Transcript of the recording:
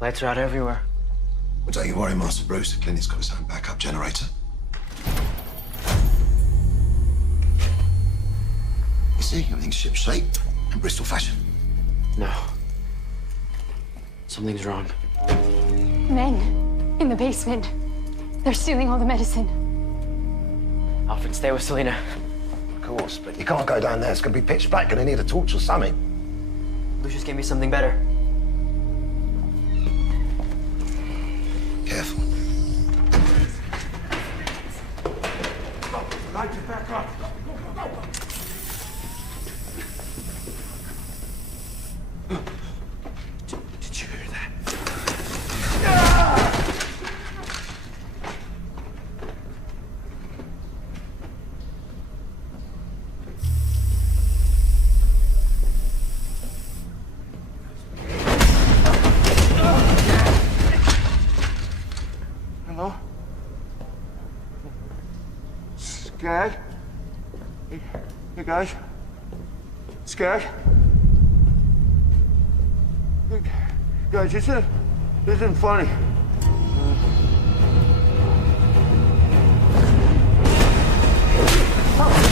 Lights are out everywhere. Well, don't you worry, Master Bruce. The clinic's got its own backup generator. You see, everything's shipshape in Bristol fashion. No. Something's wrong. Men in the basement. They're stealing all the medicine. Alfred, stay with Selena. Of course, but you can't go down there. It's going to be pitch black and they need a torch or something. Lucius gave me something better. Careful. Light it back up. Did you hear that? Hello? Scared? You guys? Scared? Guys, this isn't funny. Oh.